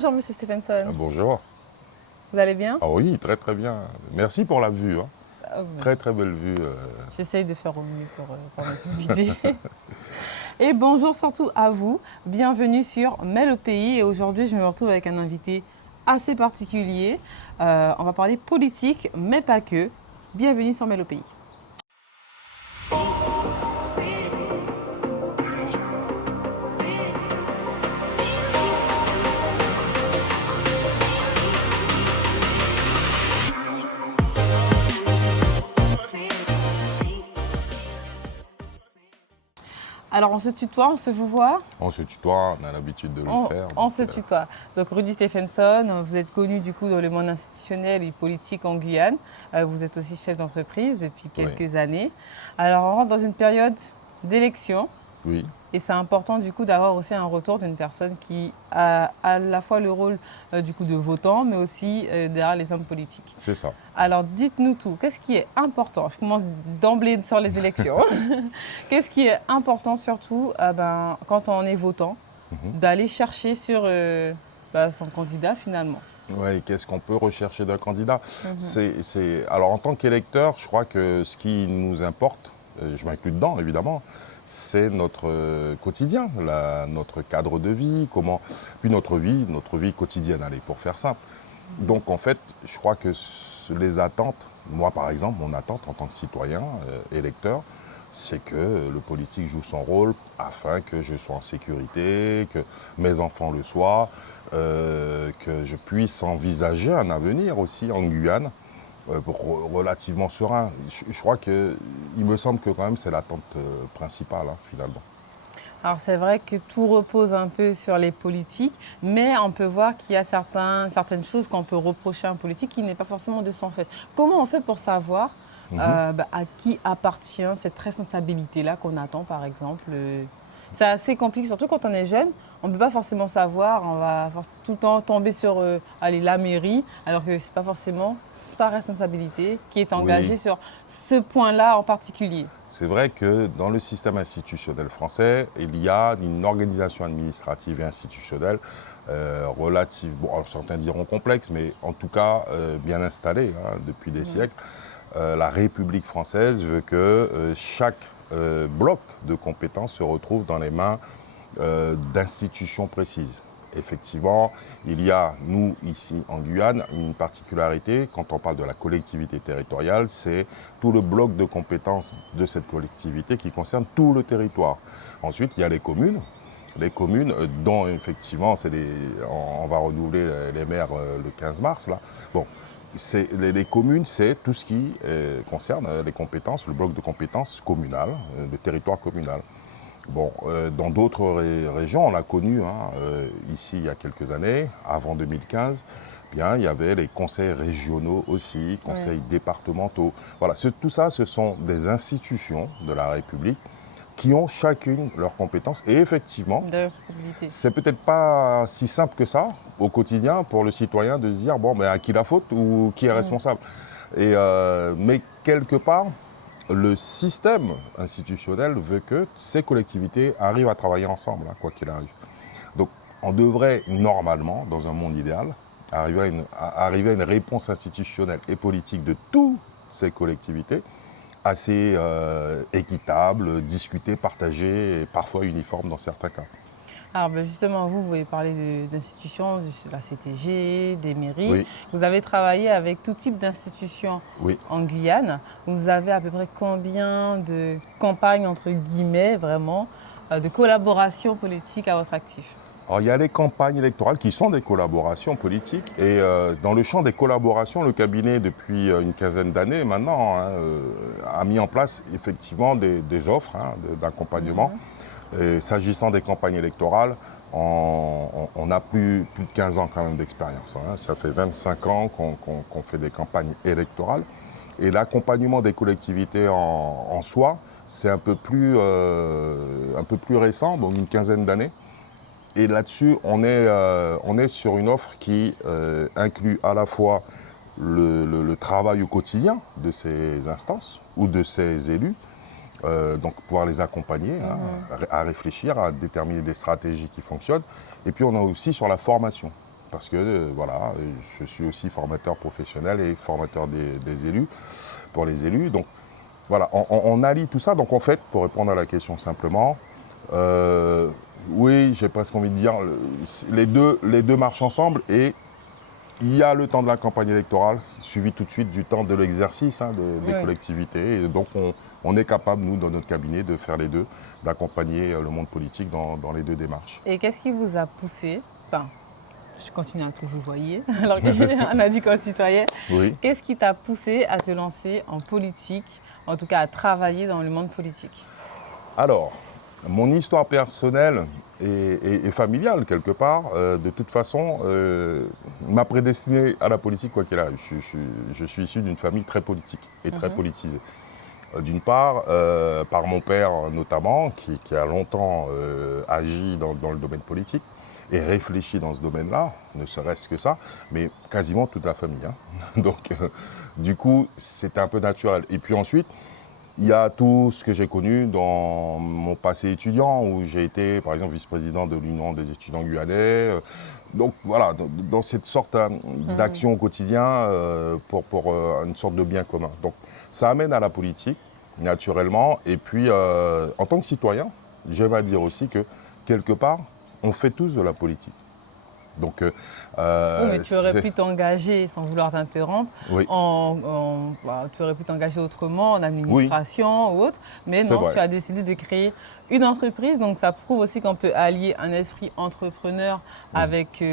Bonjour Monsieur Stephenson, Bonjour. vous allez bien? Ah oui, très très bien. Merci pour la vue, hein. Très très belle vue. J'essaye de faire au mieux pour mes invités. Et bonjour surtout à vous, bienvenue sur Mêle au pays et aujourd'hui je me retrouve avec un invité assez particulier. On va parler politique, mais pas que. Bienvenue sur Mêle au pays. Alors on se tutoie, on se vous voit? On se tutoie, on a l'habitude de le faire. On se tutoie. Donc Rudy Stephenson, vous êtes connu du coup dans le monde institutionnel et politique en Guyane. Vous êtes aussi chef d'entreprise depuis quelques années. Alors on rentre dans une période d'élection. Oui. Et c'est important du coup d'avoir aussi un retour d'une personne qui a à la fois le rôle du coup de votant, mais aussi derrière les hommes politiques. C'est ça. Alors dites-nous tout, qu'est-ce qui est important? Je commence d'emblée sur les élections. Qu'est-ce qui est important surtout quand on est votant, d'aller chercher sur son candidat finalement? Oui, qu'est-ce qu'on peut rechercher d'un candidat? Alors en tant qu'électeur, je crois que ce qui nous importe, je m'inclus dedans évidemment, c'est notre quotidien, notre cadre de vie, puis notre vie quotidienne, allez, pour faire simple. Donc en fait, je crois que les attentes, moi par exemple, mon attente en tant que citoyen, électeur, c'est que le politique joue son rôle afin que je sois en sécurité, que mes enfants le soient, que je puisse envisager un avenir aussi en Guyane, relativement serein. Je crois qu'il me semble que quand même c'est l'attente principale, hein, finalement. Alors c'est vrai que tout repose un peu sur les politiques, mais on peut voir qu'il y a certaines choses qu'on peut reprocher à un politique qui n'est pas forcément de son fait. Comment on fait pour savoir à qui appartient cette responsabilité-là qu'on attend, par exemple? C'est assez compliqué, surtout quand on est jeune. On ne peut pas forcément savoir, on va tout le temps tomber sur la mairie, alors que ce n'est pas forcément sa responsabilité qui est engagée sur ce point-là en particulier. C'est vrai que dans le système institutionnel français, il y a une organisation administrative et institutionnelle relative, bon, alors certains diront complexe, mais en tout cas bien installée depuis des siècles. La République française veut que chaque bloc de compétences se retrouve dans les mains d'institutions précises. Effectivement, il y a, nous, ici en Guyane, une particularité, quand on parle de la collectivité territoriale, c'est tout le bloc de compétences de cette collectivité qui concerne tout le territoire. Ensuite, il y a les communes dont effectivement, on va renouveler les maires le 15 mars, là. Bon, les communes, c'est tout ce qui concerne les compétences, le bloc de compétences communales, le territoire communal. Bon, dans d'autres régions, on l'a connu ici il y a quelques années, avant 2015, bien, il y avait les conseils régionaux aussi, conseils départementaux. Voilà, tout ça, ce sont des institutions de la République qui ont chacune leurs compétences. Et effectivement, c'est peut-être pas si simple que ça au quotidien pour le citoyen de se dire, bon, mais à qui la faute ou qui est responsable. Mais quelque part, le système institutionnel veut que ces collectivités arrivent à travailler ensemble, quoi qu'il arrive. Donc on devrait normalement, dans un monde idéal, arriver à une réponse institutionnelle et politique de toutes ces collectivités assez équitable, discutée, partagée et parfois uniforme dans certains cas. Alors justement, vous avez parlé d'institutions, de la CTG, des mairies. Oui. Vous avez travaillé avec tout type d'institutions en Guyane. Vous avez à peu près combien de campagnes, entre guillemets, vraiment, de collaboration politique à votre actif? Alors, il y a les campagnes électorales qui sont des collaborations politiques et dans le champ des collaborations, le cabinet, depuis une quinzaine d'années maintenant, a mis en place effectivement des offres d'accompagnement. S'agissant des campagnes électorales, on a plus de 15 ans quand même d'expérience. Ça fait 25 ans qu'on fait des campagnes électorales. Et l'accompagnement des collectivités en soi, c'est un peu plus récent, donc une quinzaine d'années. Et là-dessus, on est sur une offre qui inclut à la fois le travail au quotidien de ces instances ou de ces élus, donc pouvoir les accompagner à réfléchir, à déterminer des stratégies qui fonctionnent. Et puis on a aussi sur la formation. parce que voilà, je suis aussi formateur professionnel et formateur des élus, pour les élus. Donc voilà, on allie tout ça. Donc en fait, pour répondre à la question simplement, oui, j'ai presque envie de dire, les deux marchent ensemble et il y a le temps de la campagne électorale, suivi tout de suite du temps de l'exercice des Oui. collectivités. Et donc on est capable, nous, dans notre cabinet, de faire les deux, d'accompagner le monde politique dans les deux démarches. Et qu'est-ce qui vous a poussé, enfin, je continue à te vous voyez, alors qu'on a dit qu'on se tutoyait, Oui. qu'est-ce qui t'a poussé à te lancer en politique, en tout cas à travailler dans le monde politique? Alors, mon histoire personnelle et familiale, quelque part, de toute façon, m'a prédestiné à la politique, quoi qu'il arrive. Je suis issu d'une famille très politique et très politisée. D'une part, par mon père notamment, qui a longtemps agi dans le domaine politique et réfléchi dans ce domaine-là, ne serait-ce que ça, mais quasiment toute la famille. Hein. Donc, du coup, c'était un peu naturel. Et puis ensuite, il y a tout ce que j'ai connu dans mon passé étudiant, où j'ai été, par exemple, vice-président de l'Union des étudiants guyanais. Donc voilà, dans cette sorte d'action au quotidien pour une sorte de bien commun. Donc ça amène à la politique, naturellement. Et puis, en tant que citoyen, j'aime à dire aussi que, quelque part, on fait tous de la politique. Donc, Oui, mais tu aurais pu t'engager, sans vouloir t'interrompre, oui. Tu aurais pu t'engager autrement, en administration ou autre, mais non, tu as décidé de créer une entreprise, donc ça prouve aussi qu'on peut allier un esprit entrepreneur avec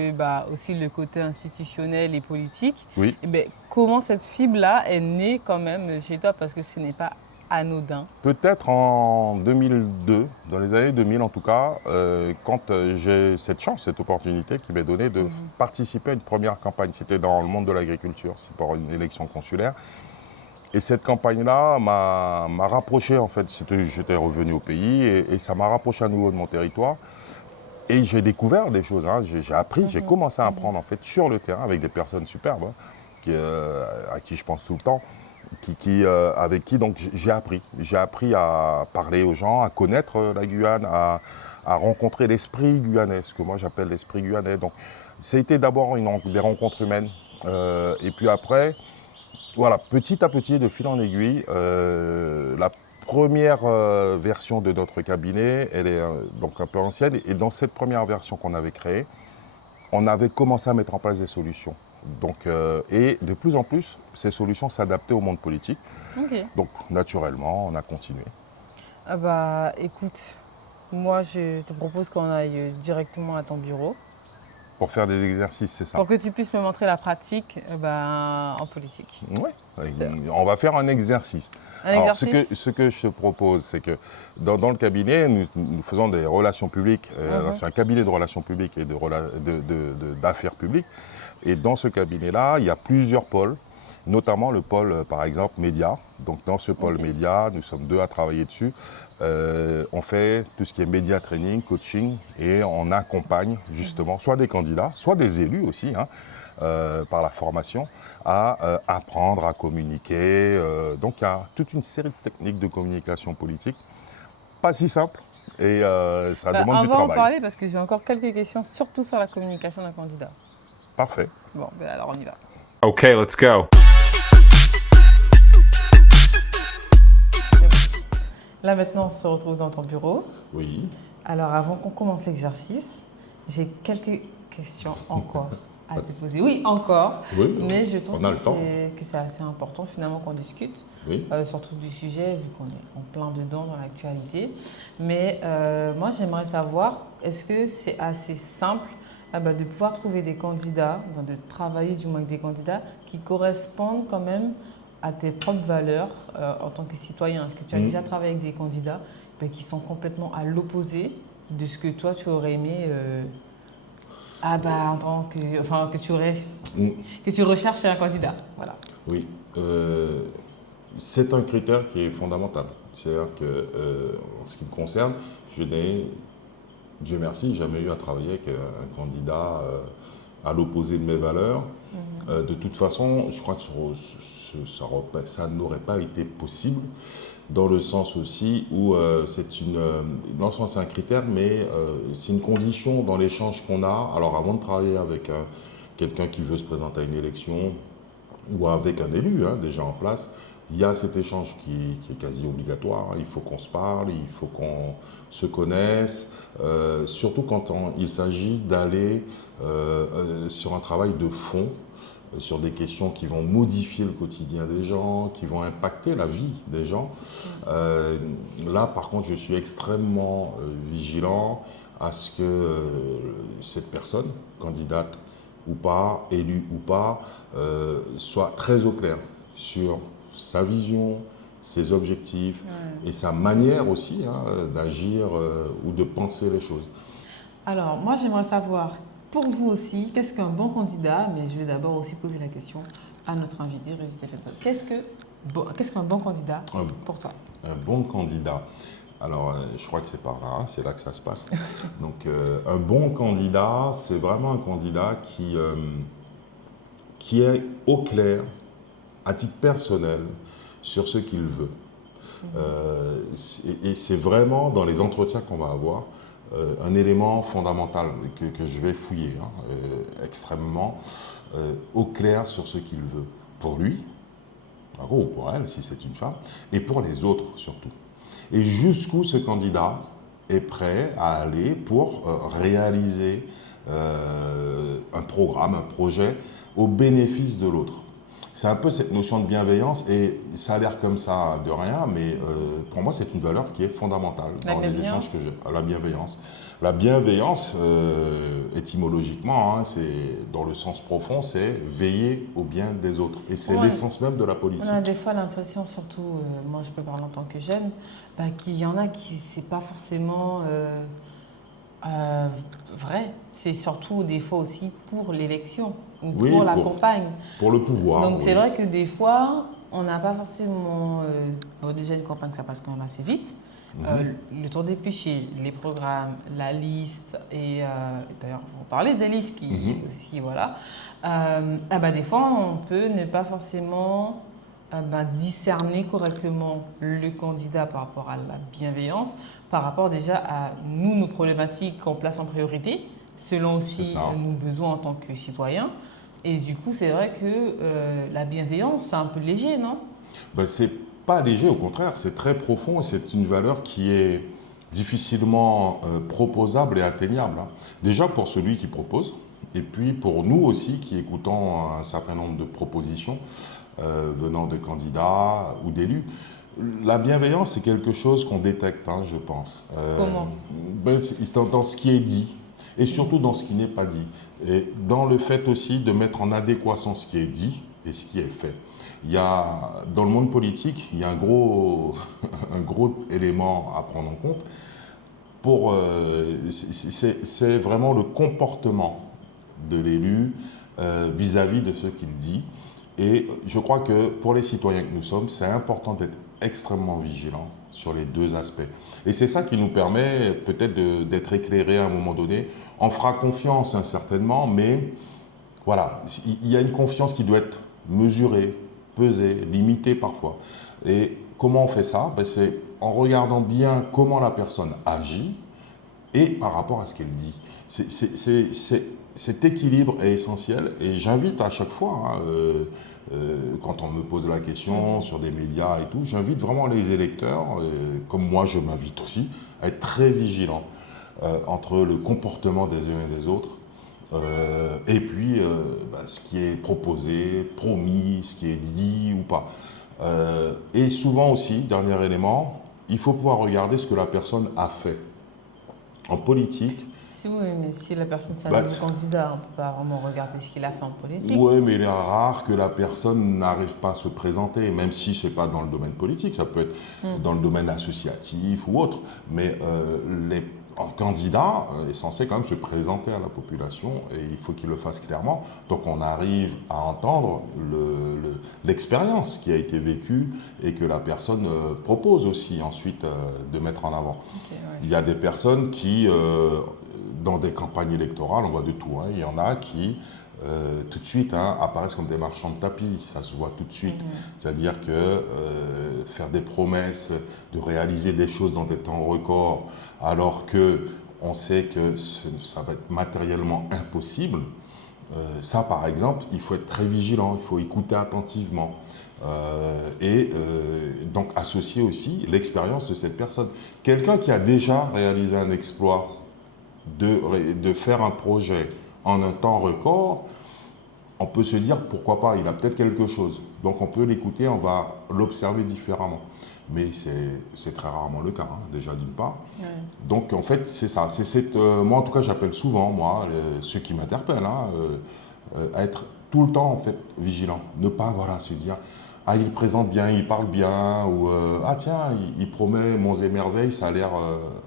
aussi le côté institutionnel et politique. Oui. Et bien, comment cette fibre-là est née quand même chez toi, parce que ce n'est pas anodin? Peut-être en 2002, dans les années 2000 en tout cas, quand j'ai cette chance, cette opportunité qui m'est donnée de participer à une première campagne. C'était dans le monde de l'agriculture, c'est pour une élection consulaire. Et cette campagne-là m'a rapproché, en fait, j'étais revenu au pays et ça m'a rapproché à nouveau de mon territoire. Et j'ai découvert des choses, hein. J'ai appris, j'ai commencé à apprendre en fait sur le terrain avec des personnes superbes à qui je pense tout le temps. Avec qui donc j'ai appris à parler aux gens, à connaître la Guyane, à rencontrer l'esprit guyanais, ce que moi j'appelle l'esprit guyanais. Donc ça a été d'abord des rencontres humaines. Et puis après, voilà, petit à petit, de fil en aiguille, la première version de notre cabinet, elle est donc un peu ancienne. Et dans cette première version qu'on avait créée, on avait commencé à mettre en place des solutions. Donc, et de plus en plus, ces solutions s'adaptaient au monde politique. Okay. Donc, naturellement, on a continué. Ah bah, écoute, moi, je te propose qu'on aille directement à ton bureau. Pour faire des exercices, c'est ça? Pour que tu puisses me montrer la pratique en politique. Oui, on va faire un exercice. Alors, ce que je te propose, c'est que dans le cabinet, nous faisons des relations publiques. C'est un cabinet de relations publiques et d'affaires publiques. Et dans ce cabinet-là, il y a plusieurs pôles, notamment le pôle, par exemple, médias. Donc dans ce pôle médias, nous sommes deux à travailler dessus. On fait tout ce qui est média training, coaching, et on accompagne justement soit des candidats, soit des élus aussi, par la formation, à apprendre à communiquer. Donc il y a toute une série de techniques de communication politique, pas si simple, et ça demande du travail. On va en parler parce que j'ai encore quelques questions, surtout sur la communication d'un candidat. Parfait. Bon, alors on y va. OK, let's go. Là maintenant, on se retrouve dans ton bureau. Oui. Alors avant qu'on commence l'exercice, j'ai quelques questions encore à te poser. Oui, encore. Oui, mais je trouve que c'est assez important finalement qu'on discute, surtout du sujet, vu qu'on est en plein dedans dans l'actualité. Mais moi, j'aimerais savoir, est-ce que c'est assez simple de pouvoir trouver des candidats, de travailler du moins avec des candidats qui correspondent quand même à tes propres valeurs en tant que citoyen? Est-ce que tu as déjà travaillé avec des candidats qui sont complètement à l'opposé de ce que toi tu aurais aimé en tant que, enfin, que tu recherches chez un candidat? Voilà. Oui, c'est un critère qui est fondamental. C'est-à-dire que, en ce qui me concerne, je n'ai, Dieu merci, jamais eu à travailler avec un candidat à l'opposé de mes valeurs, de toute façon, je crois que ça n'aurait pas été possible, dans le sens aussi où non seulement c'est un critère, mais c'est une condition dans l'échange qu'on a. Alors avant de travailler avec quelqu'un qui veut se présenter à une élection, ou avec un élu déjà en place, il y a cet échange qui est quasi obligatoire. Il faut qu'on se parle, il faut qu'on se connaisse, surtout quand il s'agit d'aller sur un travail de fond, sur des questions qui vont modifier le quotidien des gens, qui vont impacter la vie des gens. Là, par contre, je suis extrêmement vigilant à ce que cette personne, candidate ou pas, élue ou pas, soit très au clair sur sa vision, ses objectifs et sa manière aussi d'agir ou de penser les choses. Alors, moi, j'aimerais savoir, pour vous aussi, qu'est-ce qu'un bon candidat? Mais je vais d'abord aussi poser la question à notre invité, Rudy Stephenson. Qu'est-ce qu'un bon candidat pour toi? Un bon candidat. Alors, je crois que c'est par là, c'est là que ça se passe. Donc, un bon candidat, c'est vraiment un candidat qui est au clair, à titre personnel, sur ce qu'il veut. Et c'est vraiment dans les entretiens qu'on va avoir un élément fondamental que je vais fouiller extrêmement au clair sur ce qu'il veut pour lui, ou pour elle si c'est une femme, et pour les autres surtout. Et jusqu'où ce candidat est prêt à aller pour réaliser un programme, un projet au bénéfice de l'autre. C'est un peu cette notion de bienveillance et ça a l'air comme ça de rien, mais pour moi c'est une valeur qui est fondamentale dans les échanges que j'ai. La bienveillance. La bienveillance, étymologiquement, c'est dans le sens profond, c'est veiller au bien des autres. Et c'est l'essence même de la politique. On a des fois l'impression, surtout, moi je peux parler en tant que jeune, qu'il y en a qui c'est pas forcément vrai. C'est surtout des fois aussi pour l'élection ou pour la campagne. Pour le pouvoir. Donc c'est vrai que des fois, on n'a pas forcément... déjà une campagne, ça passe quand même assez vite. Le temps d'éplucher les programmes, la liste, et d'ailleurs, on va parler des listes qui aussi, voilà. Des fois, on peut ne pas forcément discerner correctement le candidat par rapport à la bienveillance, par rapport déjà à nous, nos problématiques qu'on place en priorité, selon aussi nos besoins en tant que citoyens. Et du coup, c'est vrai que la bienveillance, c'est un peu léger, non? C'est pas léger, au contraire, c'est très profond et c'est une valeur qui est difficilement proposable et atteignable. Déjà pour celui qui propose, et puis pour nous aussi qui écoutons un certain nombre de propositions venant de candidats ou d'élus. La bienveillance, c'est quelque chose qu'on détecte, je pense. Comment? Dans ce qui est dit et surtout dans ce qui n'est pas dit. Et dans le fait aussi de mettre en adéquation ce qui est dit et ce qui est fait. Dans le monde politique, il y a un gros élément à prendre en compte. C'est vraiment le comportement de l'élu vis-à-vis de ce qu'il dit. Et je crois que pour les citoyens que nous sommes, c'est important d'être extrêmement vigilant sur les deux aspects. Et c'est ça qui nous permet peut-être d'être éclairés à un moment donné. On fera confiance certainement, mais voilà, il y a une confiance qui doit être mesurée, pesée, limitée parfois. Et comment on fait ça? C'est en regardant bien comment la personne agit et par rapport à ce qu'elle dit. Cet équilibre est essentiel et j'invite à chaque fois, quand on me pose la question sur des médias et tout, j'invite vraiment les électeurs, comme moi je m'invite aussi, à être très vigilants entre le comportement des uns et des autres et puis ce qui est proposé, promis, ce qui est dit ou pas. Et souvent aussi, dernier élément, il faut pouvoir regarder ce que la personne a fait. En politique... Oui, mais si la personne c'est un nouveau candidat, on ne peut pas vraiment regarder ce qu'il a fait en politique. Oui, mais il est rare que la personne n'arrive pas à se présenter, même si ce n'est pas dans le domaine politique, ça peut être dans le domaine associatif ou autre. Mais un candidat est censé quand même se présenter à la population et il faut qu'il le fasse clairement. Donc on arrive à entendre l'expérience qui a été vécue et que la personne propose aussi ensuite de mettre en avant. Il y a des personnes qui, dans des campagnes électorales, on voit de tout. Hein. Il y en a qui, tout de suite, apparaissent comme des marchands de tapis. Ça se voit tout de suite. C'est-à-dire que faire des promesses, de réaliser des choses dans des temps records, alors qu'on sait que ça va être matériellement impossible, ça, par exemple, il faut être très vigilant, il faut écouter attentivement. Donc associer aussi l'expérience de cette personne. Quelqu'un qui a déjà réalisé un exploit, de faire un projet en un temps record, on peut se dire pourquoi pas, il a peut-être quelque chose. Donc on peut l'écouter, on va l'observer différemment. Mais c'est très rarement le cas, déjà d'une part. Ouais. Donc en fait, c'est ça. Moi en tout cas, j'appelle souvent, ceux qui m'interpellent, à être tout le temps en fait vigilant. Ne pas se dire ah, il présente bien, il parle bien, ou ah tiens, il promet monts et merveilles, ça a l'air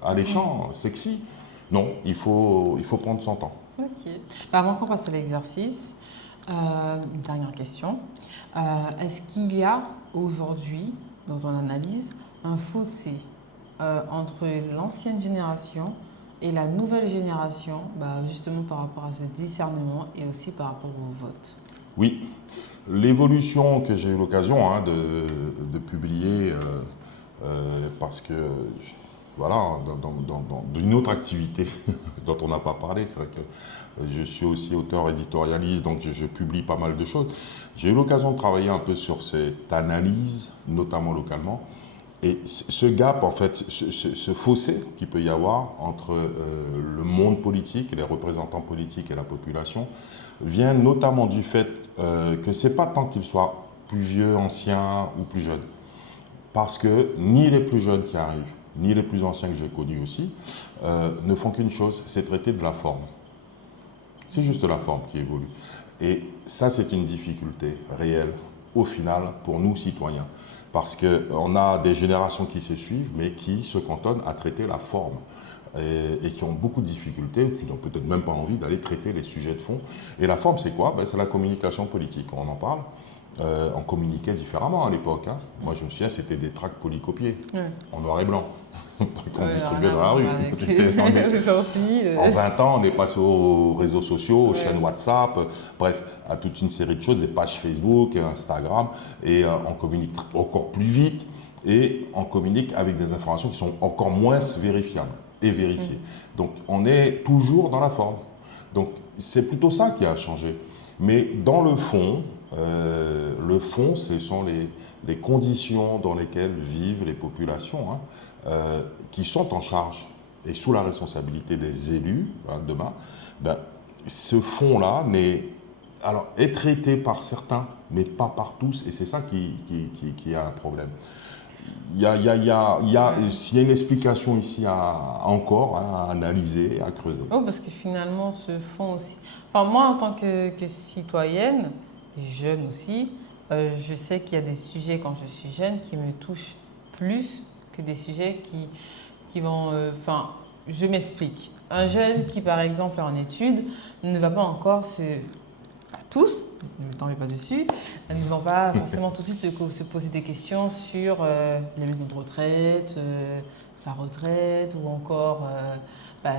alléchant, sexy. Non, il faut prendre son temps. Ok. Avant qu'on passe à l'exercice, dernière question. Est-ce qu'il y a aujourd'hui, dans ton analyse, un fossé entre l'ancienne génération et la nouvelle génération, justement par rapport à ce discernement et aussi par rapport au vote? Oui. L'évolution que j'ai eu l'occasion de publier, parce que, voilà, dans une autre activité dont on n'a pas parlé, c'est vrai que je suis aussi auteur éditorialiste, donc je publie pas mal de choses. J'ai eu l'occasion de travailler un peu sur cette analyse, notamment localement, et ce gap, en fait, ce fossé qu'il peut y avoir entre le monde politique, les représentants politiques et la population, vient notamment du fait que ce n'est pas tant qu'ils soient plus vieux, anciens ou plus jeunes. Parce que ni les plus jeunes qui arrivent, ni les plus anciens que j'ai connus aussi, ne font qu'une chose, c'est traiter de la forme. C'est juste la forme qui évolue. Et ça, c'est une difficulté réelle, au final, pour nous, citoyens. Parce qu'on a des générations qui se suivent, mais qui se cantonnent à traiter la forme. Et qui ont beaucoup de difficultés, ou qui n'ont peut-être même pas envie d'aller traiter les sujets de fond. Et la forme, c'est quoi? C'est la communication politique. On en parle. On communiquait différemment à l'époque. Moi, je me souviens, c'était des tracts polycopiés, en noir et blanc, qu'on distribuait dans la rue. En 20 ans, on est passé aux réseaux sociaux, aux chaînes WhatsApp, bref, à toute une série de choses, des pages Facebook, Instagram, et on communique encore plus vite, et on communique avec des informations qui sont encore moins vérifiables et vérifiées. Donc, on est toujours dans la forme. Donc, c'est plutôt ça qui a changé. Mais dans le fond, ce sont les conditions dans lesquelles vivent les populations qui sont en charge et sous la responsabilité des élus demain. Ce fond-là est traité par certains, mais pas par tous, et c'est ça qui a un problème. Il y a une explication ici à analyser, à creuser. Oh, parce que finalement, ce fond aussi... Enfin, moi, en tant que citoyenne, jeune aussi, je sais qu'il y a des sujets, quand je suis jeune, qui me touchent plus que des sujets qui vont... je m'explique. Un jeune qui, par exemple, est en études, ne va pas encore tous, ne t'en mets pas dessus, ne vont pas forcément tout de suite se poser des questions sur les maisons de retraite, sa retraite, ou encore,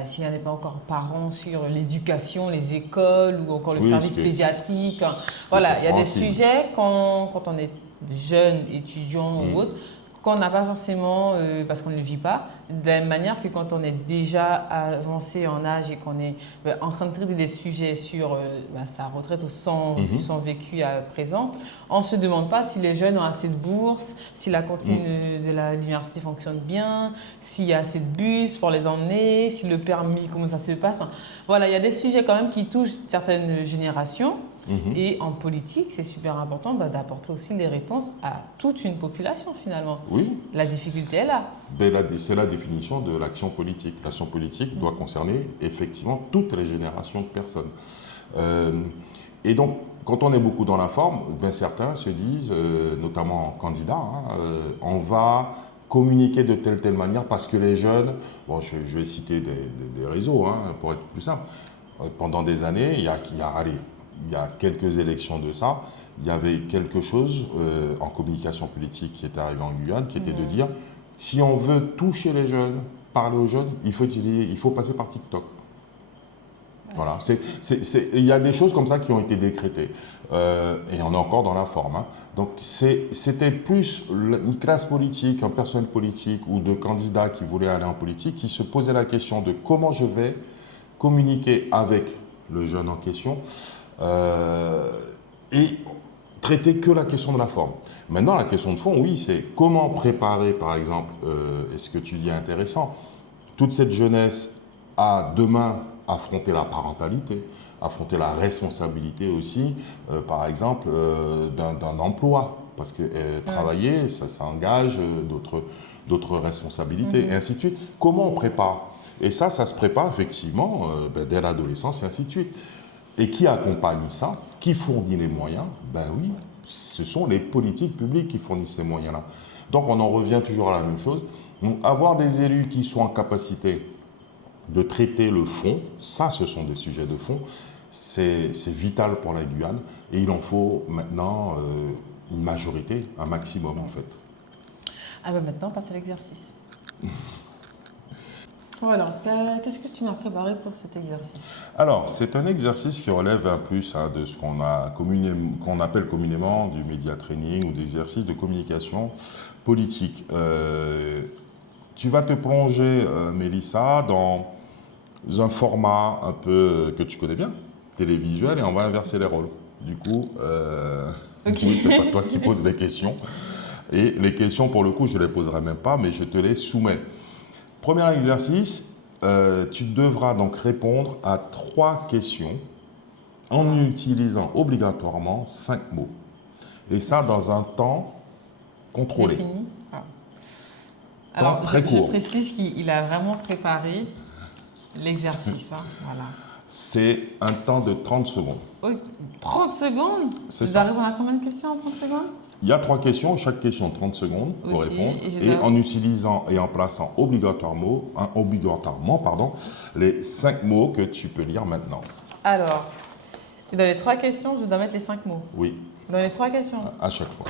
s'il n'y en a pas encore parents, sur l'éducation, les écoles, ou encore le service pédiatrique. Voilà, il y a des sujets quand on est jeune, étudiant ou autre, qu'on n'a pas forcément, parce qu'on ne le vit pas, de la même manière que quand on est déjà avancé en âge et qu'on est en train de traiter des sujets sur sa retraite ou son vécu à présent, on ne se demande pas si les jeunes ont assez de bourses, si la cantine de l'université fonctionne bien, s'il y a assez de bus pour les emmener, si le permis, comment ça se passe. Voilà, il y a des sujets quand même qui touchent certaines générations. Et en politique, c'est super important d'apporter aussi des réponses à toute une population finalement. Oui. La difficulté est là. C'est la définition de l'action politique. L'action politique doit concerner effectivement toutes les générations de personnes. Et donc, quand on est beaucoup dans la forme, certains se disent, notamment candidats, on va communiquer de telle manière parce que les jeunes, je vais citer des réseaux pour être plus simple, pendant des années, il y a quelques élections de ça, il y avait quelque chose en communication politique qui était arrivé en Guyane, qui était de dire, si on veut toucher les jeunes, parler aux jeunes, il faut passer par TikTok. Voilà. Il y a des choses comme ça qui ont été décrétées. Et on est encore dans la forme. Hein. Donc c'était plus une classe politique, un personnel politique ou de candidats qui voulaient aller en politique qui se posaient la question de comment je vais communiquer avec le jeune en question et traiter que la question de la forme. Maintenant, la question de fond, oui, c'est comment préparer, par exemple, et ce que tu dis est intéressant, toute cette jeunesse à demain affronter la parentalité, affronter la responsabilité aussi, par exemple, d'un emploi. Parce que travailler, ça engage d'autres responsabilités, et ainsi de suite. Comment on prépare? Et ça se prépare effectivement dès l'adolescence, et ainsi de suite. Et qui accompagne ça? Qui fournit les moyens? Ben oui, ce sont les politiques publiques qui fournissent ces moyens-là. Donc on en revient toujours à la même chose. Donc, avoir des élus qui sont en capacité de traiter le fond, ça ce sont des sujets de fond, c'est vital pour la Guyane. Et il en faut maintenant une majorité, un maximum en fait. Ah ben maintenant, on passe à l'exercice. Voilà, qu'est-ce que tu m'as préparé pour cet exercice? Alors, c'est un exercice qui relève un plus de ce qu'on appelle communément du média training ou des exercices de communication politique. Tu vas te plonger, Mélissa, dans un format un peu que tu connais bien, télévisuel, et on va inverser les rôles. Du coup, oui, c'est pas toi qui poses les questions. Et les questions, pour le coup, je ne les poserai même pas, mais je te les soumets. Premier exercice, tu devras donc répondre à 3 questions en utilisant obligatoirement 5 mots. Et ça dans un temps contrôlé. Défini. Alors, Très court. Je précise qu'il a vraiment préparé l'exercice. Hein, voilà. C'est un temps de 30 secondes. Oui, 30 secondes? C'est Vous ça. arrivez à combien de questions en 30 secondes? Il y a 3 questions, chaque question 30 secondes pour répondre. Et en utilisant et en plaçant obligatoirement les 5 mots que tu peux lire maintenant. Alors, dans les 3 questions, je dois mettre les 5 mots. Oui. Dans les 3 questions? À chaque fois.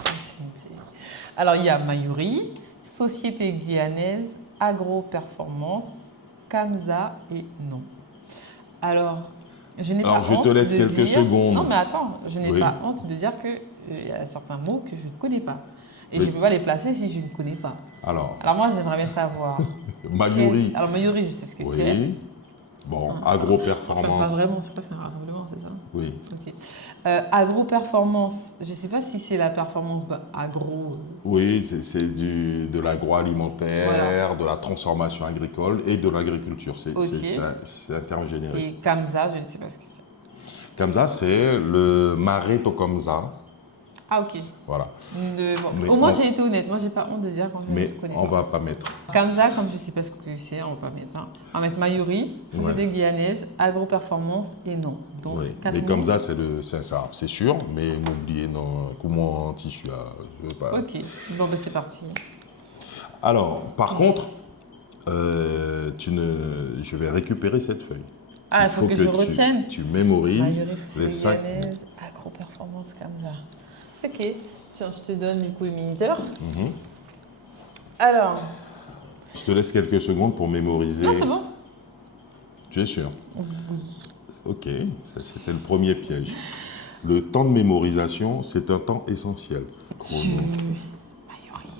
Alors, il y a Mayuri, Société guyanaise, Agro-Performance, Kamsa et non. Alors, je n'ai pas honte de dire... je te laisse quelques secondes. Non, mais attends, je n'ai Oui. pas honte de dire qu'il y a certains mots que je ne connais pas. Et je ne peux pas les placer si je ne connais pas. Alors moi, j'aimerais bien savoir... Mayuri. Alors, Mayuri, je sais ce que c'est. Oui. Bon, Enfin, agro-performance. pas vraiment, c'est quoi, c'est un rassemblement, c'est ça? Oui. Ok. Agro-performance, je ne sais pas si c'est la performance agro. Oui, c'est de l'agroalimentaire, de la transformation agricole et de l'agriculture. C'est un terme générique. Et Kamsa, je ne sais pas ce que c'est. Kamsa, c'est le marais Tokomza. Ah, ok. Voilà. Au moins, j'ai été honnête. Moi, j'ai pas honte de dire quand je ne connais pas. On va pas mettre. Kamsa, comme je ne sais pas ce que c'est, on va pas mettre ça. On va mettre Mayuri, Société guyanaise, Agro-performance et non. Donc, oui. Et comme ça, c'est ça, c'est sûr, mais n'oubliez non, comment tissu là, je veux pas. Ok, bon, ben, c'est parti. Alors, par contre, je vais récupérer cette feuille. Ah, il faut que je retienne. Tu mémorises Mayuri, les 5 mots. guyanaise, Agro-performance, Kamsa. Ok, tiens, je te donne du coup le minuteur. Alors. Je te laisse quelques secondes pour mémoriser. Non, c'est bon. Tu es sûr? Oui. Ok, ça c'était le premier piège. Le temps de mémorisation, c'est un temps essentiel. Chrono.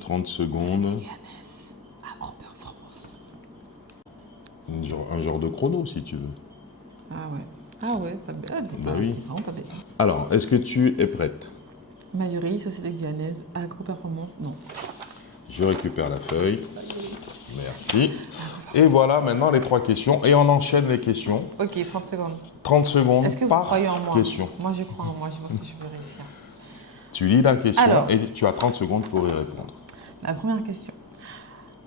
30 secondes. Guyanaise, Agro-performance. Un genre de chrono, si tu veux. Ah ouais, pas bête. Ben oui. Vraiment pas bête. Alors, est-ce que tu es prête? Mayuri, Société guyanaise, Agro-performance, non. Je récupère la feuille. Merci. Et voilà maintenant les 3 questions. Et on enchaîne les questions. Ok, 30 secondes. 30 secondes Est-ce que vous par croyez en moi? question. Moi, je crois en moi. Je pense que je peux réussir. Tu lis la question Alors, et tu as 30 secondes pour y répondre. La première question.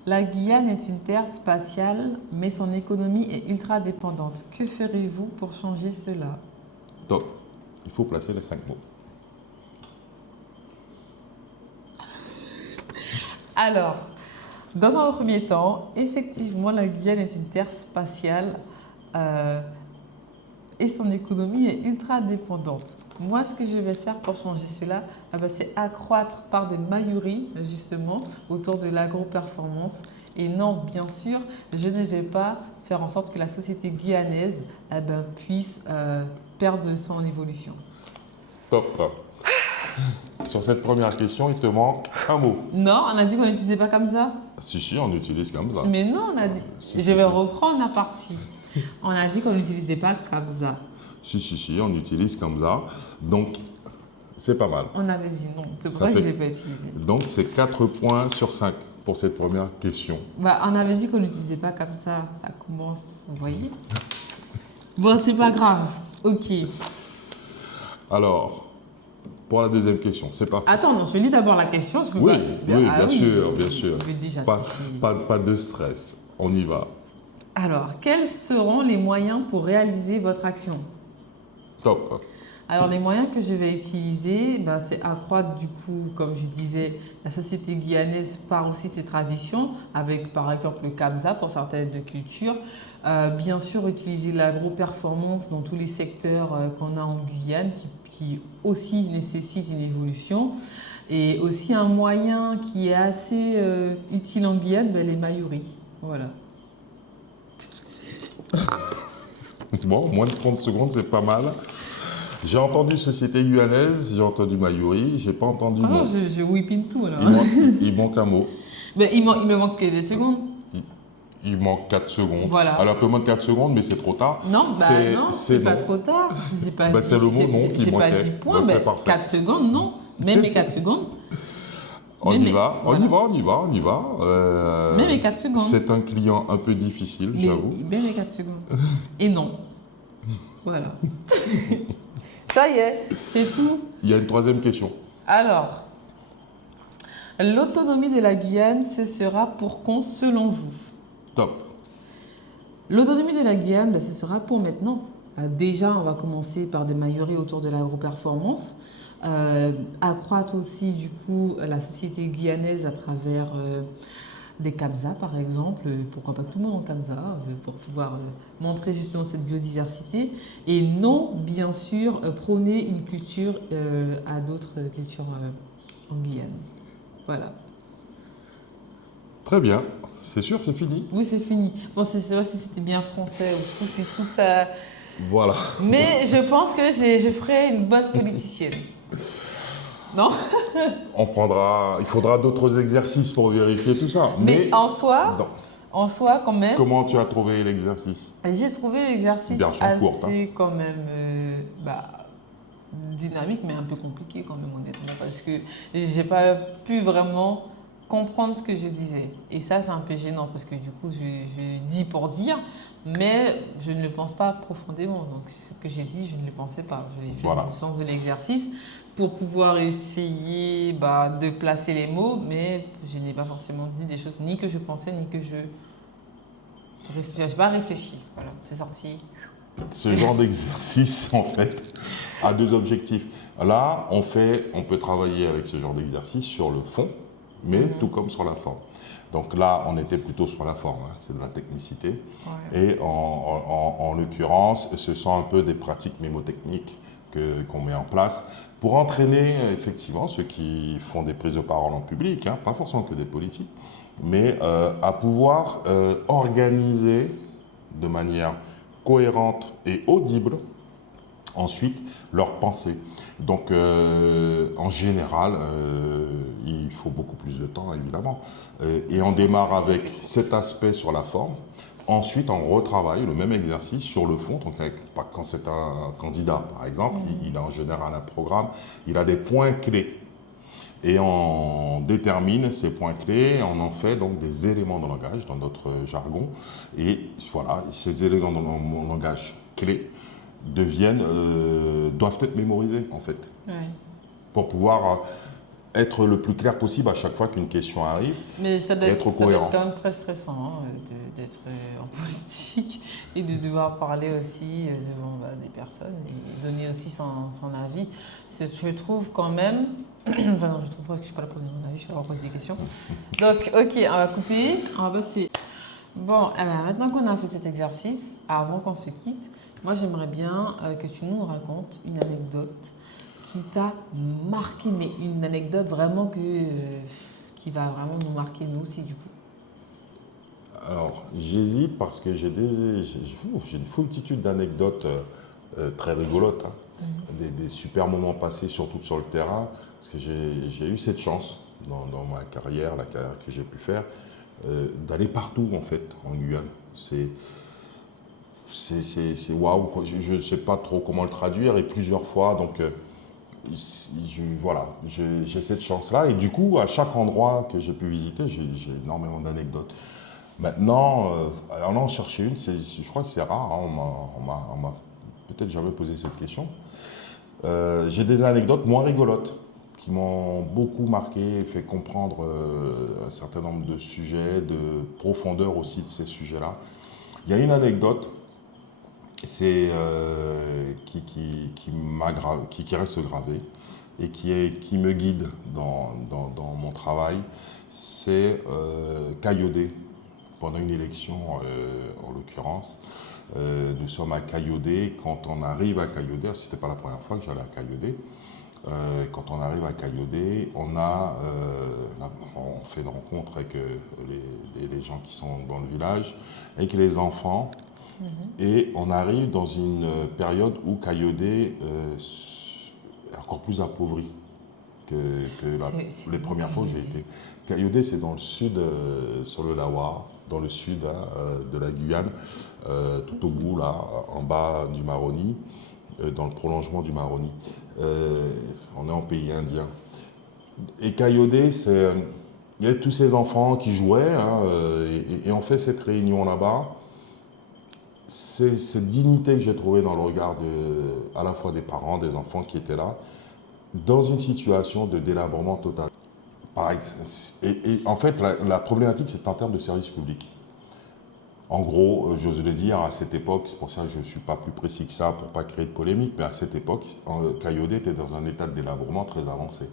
La Guyane est une terre spatiale, mais son économie est ultra dépendante. Que ferez-vous pour changer cela? Donc, il faut placer les 5 mots. Alors, dans un premier temps, effectivement, la Guyane est une terre spatiale et son économie est ultra dépendante. Moi, ce que je vais faire pour changer cela, c'est accroître par des Mayuri, justement, autour de l'agro-performance. Et non, bien sûr, je ne vais pas faire en sorte que la société guyanaise puisse perdre son évolution? Top. Sur cette première question, il te manque un mot. Non, on a dit qu'on n'utilisait pas comme ça. Si, on utilise comme ça. Mais non, on a dit. Je vais reprendre la partie. On a dit qu'on n'utilisait pas comme ça. Si, on utilise comme ça. Donc, c'est pas mal. On avait dit non. C'est pour ça que je n'ai pas utilisé. Donc, c'est 4 points sur 5 pour cette première question. Bah, on avait dit qu'on n'utilisait pas comme ça. Ça commence, vous voyez. Bon, c'est pas grave. Ok. Alors, pour la deuxième question, c'est parti. Attends, non, je lis d'abord la question. Je peux Oui, pas... oui, bien sûr, bien sûr. Je vais déjà Pas de stress. On y va. Alors, quels seront les moyens pour réaliser votre action? Top. Alors, les moyens que je vais utiliser, c'est accroître, du coup, comme je disais, la société guyanaise par aussi de ses traditions, avec par exemple le Kamza pour certaines de cultures. Bien sûr, utiliser l'agro-performance dans tous les secteurs qu'on a en Guyane, qui aussi nécessitent une évolution. Et aussi un moyen qui est assez utile en Guyane, les maillots-riz. Voilà. Bon, moins de 30 secondes, c'est pas mal. J'ai entendu société guyanaise, j'ai entendu Mayuri, j'ai pas entendu. Ah, je whippine tout là. Il manque un mot. Mais il me manque des secondes. Il manque 4 secondes. Voilà. Alors, un peu moins de 4 secondes, mais c'est trop tard. Non, c'est pas trop tard. C'est le mot non qui manquait. J'ai pas 10 points, 4 secondes, non. Même mes 4 secondes. On y va. Même les 4 secondes. C'est un client un peu difficile, j'avoue. Même les 4 secondes. Et non. Voilà. Ça y est, c'est tout. Il y a une troisième question. Alors, l'autonomie de la Guyane, ce sera pour quand selon vous? Top. L'autonomie de la Guyane, ce sera pour maintenant. Déjà, on va commencer par des maillots-riz autour de l'agro-performance. Accroître aussi, du coup, la société guyanaise à travers des Kamza, par exemple. Pourquoi pas tout le monde en Kamza, pour pouvoir montrer justement cette biodiversité. Et non, bien sûr, prôner une culture à d'autres cultures en Guyane. Voilà. Très bien. C'est sûr, c'est fini. Oui, c'est fini. Bon, c'est vrai si c'était bien français ou tout, c'est tout ça. Voilà. Mais je pense que je ferai une bonne politicienne. Non? Il faudra d'autres exercices pour vérifier tout ça. Mais en soi, quand même. Comment tu as trouvé l'exercice? J'ai trouvé l'exercice assez quand même dynamique, mais un peu compliqué quand même, honnêtement, parce que j'ai pas pu vraiment comprendre ce que je disais. Et ça, c'est un peu gênant, parce que du coup, je dis pour dire, mais je ne le pense pas profondément. Donc, ce que j'ai dit, je ne le pensais pas. Je l'ai fait dans le sens de l'exercice pour pouvoir essayer de placer les mots, mais je n'ai pas forcément dit des choses ni que je pensais, ni que je n'ai pas réfléchi. Voilà, c'est sorti. Ce genre d'exercice, en fait, a deux objectifs. Là, on peut travailler avec ce genre d'exercice sur le fond, mais tout comme sur la forme. Donc là, on était plutôt sur la forme, hein, c'est de la technicité. Ouais. Et en l'occurrence, ce sont un peu des pratiques mémotechniques qu'on met en place pour entraîner effectivement ceux qui font des prises de parole en public, hein, pas forcément que des politiques, mais à pouvoir organiser de manière cohérente et audible ensuite leurs pensées. Donc en général, il faut beaucoup plus de temps évidemment. Et on démarre avec cet aspect sur la forme. Ensuite, on retravaille le même exercice sur le fond. Donc, quand c'est un candidat, par exemple, il a en général un programme, il a des points clés. Et on détermine ces points clés, on en fait donc des éléments de langage dans notre jargon. Et voilà, ces éléments de langage clés doivent être mémorisés, en fait, pour pouvoir être le plus clair possible à chaque fois qu'une question arrive. Mais ça doit être quand même très stressant d'être en politique et de devoir parler aussi devant des personnes et donner aussi son avis. Je trouve quand même, enfin non, je trouve pas que je suis pas là pour donner mon avis, je suis là pour poser des questions. Donc ok, on va couper, on va passer. Bon, maintenant qu'on a fait cet exercice, avant qu'on se quitte, moi j'aimerais bien que tu nous racontes une anecdote qui t'a marqué, mais une anecdote vraiment qui va vraiment nous marquer, nous aussi, du coup. Alors, j'hésite parce que j'ai une foultitude d'anecdotes très rigolotes, hein. Des super moments passés, surtout sur le terrain, parce que j'ai eu cette chance dans ma carrière, la carrière que j'ai pu faire, d'aller partout en fait en Guyane. C'est waouh, quoi. Je ne sais pas trop comment le traduire, et plusieurs fois, donc voilà, j'ai cette chance-là, et du coup, à chaque endroit que j'ai pu visiter, j'ai énormément d'anecdotes. Maintenant, allant en chercher une, je crois que c'est rare, hein, on m'a peut-être jamais posé cette question. J'ai des anecdotes moins rigolotes qui m'ont beaucoup marqué et fait comprendre un certain nombre de sujets, de profondeur aussi de ces sujets-là. Il y a une anecdote, c'est qui reste gravée et qui me guide dans mon travail. C'est Kayodé, pendant une élection en l'occurrence. Nous sommes à Kayodé. Quand on arrive à Kayodé, ce n'était pas la première fois que j'allais à Kayodé. Quand on arrive à Kayodé, on fait une rencontre avec les gens qui sont dans le village, avec les enfants. Et on arrive dans une période où Kayodé est encore plus appauvri que les premières fois où j'ai été. Kayodé, c'est dans le sud, sur le Lawa, dans le sud de la Guyane, tout au bout, là, en bas du Maroni, dans le prolongement du Maroni. On est en pays indien. Et Kayodé, il y a tous ces enfants qui jouaient, hein, et on fait cette réunion là-bas. C'est cette dignité que j'ai trouvée dans le regard à la fois des parents, des enfants qui étaient là, dans une situation de délabrement total. Et en fait, la problématique, c'est en termes de service public. En gros, j'ose le dire, à cette époque, c'est pour ça que je ne suis pas plus précis que ça pour ne pas créer de polémique, mais à cette époque, Kayodé était dans un état de délabrement très avancé.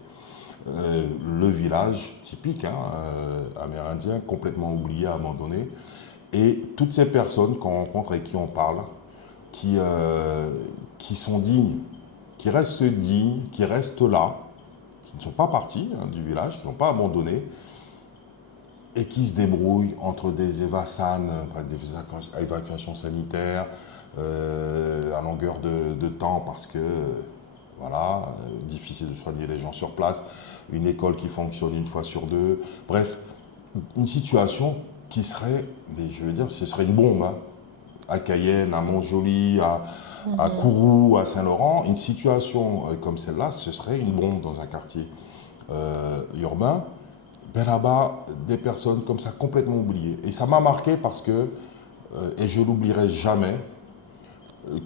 Le village typique, hein, amérindien, complètement oublié, abandonné. Et toutes ces personnes qu'on rencontre et qui on parle, qui sont dignes, qui restent dignes, qui restent là, qui ne sont pas partis, hein, du village, qui n'ont pas abandonné, et qui se débrouillent entre des évasans, des évacuations sanitaires, à longueur de temps, parce que, voilà, difficile de soigner les gens sur place, une école qui fonctionne une fois sur deux, bref, une situation qui serait, mais je veux dire, ce serait une bombe, hein, à Cayenne, à Montjoly, à Kourou, à Saint-Laurent, une situation comme celle-là, ce serait une bombe dans un quartier urbain. Ben là-bas, des personnes comme ça complètement oubliées. Et ça m'a marqué parce que, et je l'oublierai jamais,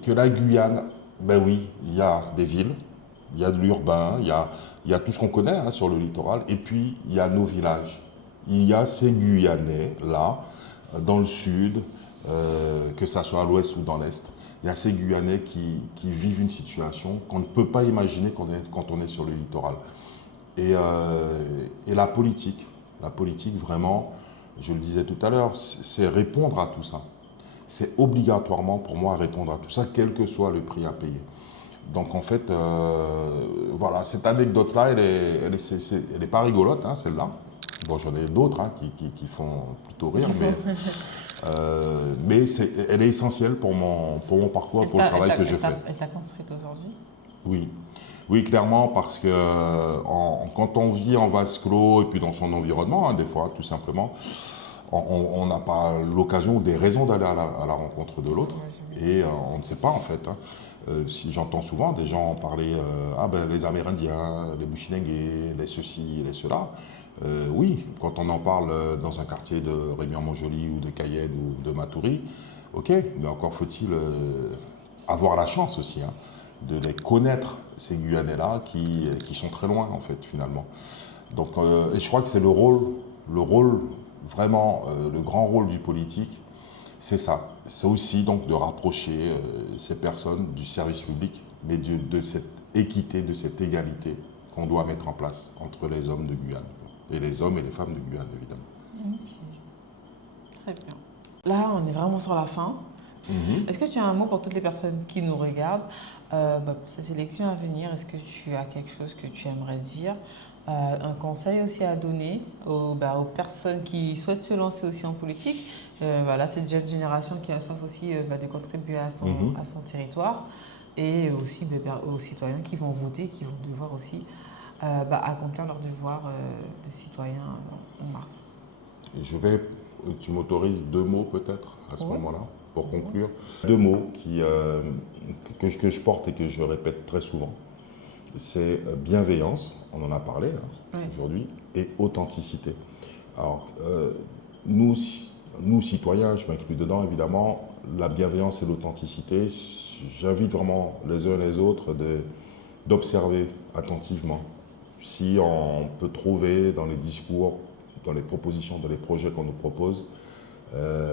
que la Guyane, ben oui, il y a des villes, il y a de l'urbain, il y a tout ce qu'on connaît, hein, sur le littoral, et puis il y a nos villages. Il y a ces Guyanais, là, dans le sud, que ça soit à l'ouest ou dans l'est, il y a ces Guyanais qui vivent une situation qu'on ne peut pas imaginer quand on est sur le littoral. Et la politique vraiment, je le disais tout à l'heure, c'est répondre à tout ça. C'est obligatoirement pour moi répondre à tout ça, quel que soit le prix à payer. Donc en fait, voilà, cette anecdote-là, elle est pas rigolote, hein, celle-là. Bon, j'en ai d'autres, hein, qui font plutôt rire, mais elle est essentielle pour mon parcours, pour le travail que je fais. Elle t'a construite aujourd'hui? Oui. Oui, clairement, parce que quand on vit en vase clos et puis dans son environnement, hein, des fois, tout simplement, on n'a pas l'occasion ou des raisons d'aller à la rencontre de l'autre. Et on ne sait pas, en fait. Hein. Si j'entends souvent des gens parler, les Amérindiens, les Bushinengués, les ceci, les cela. Oui, quand on en parle dans un quartier de Rémian-Montjoly ou de Cayenne ou de Matoury, ok, mais encore faut-il avoir la chance aussi, hein, de les connaître, ces Guyanais-là, qui sont très loin, en fait, finalement. Donc, et je crois que c'est le rôle vraiment, le grand rôle du politique, c'est ça. C'est aussi donc de rapprocher ces personnes du service public, mais de cette équité, de cette égalité qu'on doit mettre en place entre les hommes de Guyane, et les hommes et les femmes de Guyane, évidemment. Okay. Très bien. Là, on est vraiment sur la fin. Est-ce que tu as un mot pour toutes les personnes qui nous regardent pour ces élections à venir? Est-ce que tu as quelque chose que tu aimerais dire? Un conseil aussi à donner aux personnes qui souhaitent se lancer aussi en politique, Voilà, cette jeune génération qui a soif aussi de contribuer à à son territoire et aussi aux citoyens qui vont voter, qui vont devoir aussi accomplir leur devoir de citoyen en mars. Et tu m'autorises 2 mots peut-être à ce Oui. moment-là, pour conclure. 2 mots que je porte et que je répète très souvent. C'est bienveillance, on en a parlé aujourd'hui, et authenticité. Alors, nous, citoyens, je m'inclus dedans évidemment, la bienveillance et l'authenticité, j'invite vraiment les uns et les autres d'observer attentivement si on peut trouver dans les discours, dans les propositions, dans les projets qu'on nous propose,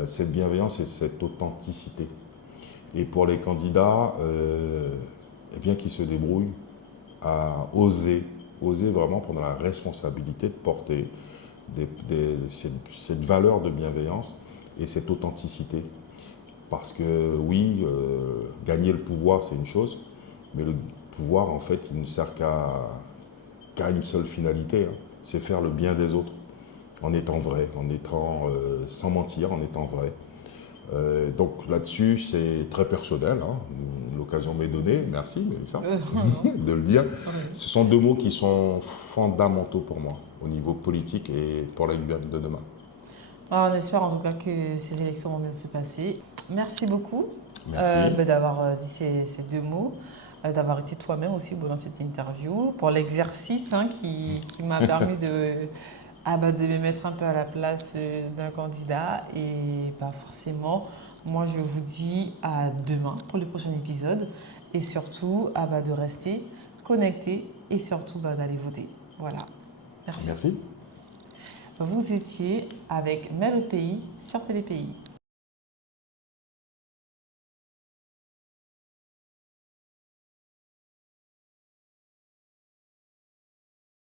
cette bienveillance et cette authenticité. Et pour les candidats, eh bien qu'ils se débrouillent à oser vraiment prendre la responsabilité de porter cette valeur de bienveillance et cette authenticité. Parce que oui, gagner le pouvoir, c'est une chose, mais le pouvoir, en fait, il ne sert qu'à une seule finalité, c'est faire le bien des autres, en étant vrai, en étant sans mentir, en étant vrai. Donc là-dessus, c'est très personnel, l'occasion m'est donnée, merci Mélissa, de le dire. Ce sont 2 mots qui sont fondamentaux pour moi, au niveau politique et pour la guerre de demain. On espère en tout cas que ces élections vont bien se passer. Merci beaucoup d'avoir dit ces 2 mots, d'avoir été toi-même aussi dans cette interview, pour l'exercice qui m'a permis de me mettre un peu à la place d'un candidat. Et forcément, moi je vous dis à demain pour le prochain épisode. Et surtout de rester connecté et surtout d'aller voter. Voilà. Merci. Merci. Vous étiez avec Mets le pays sur TéléPays.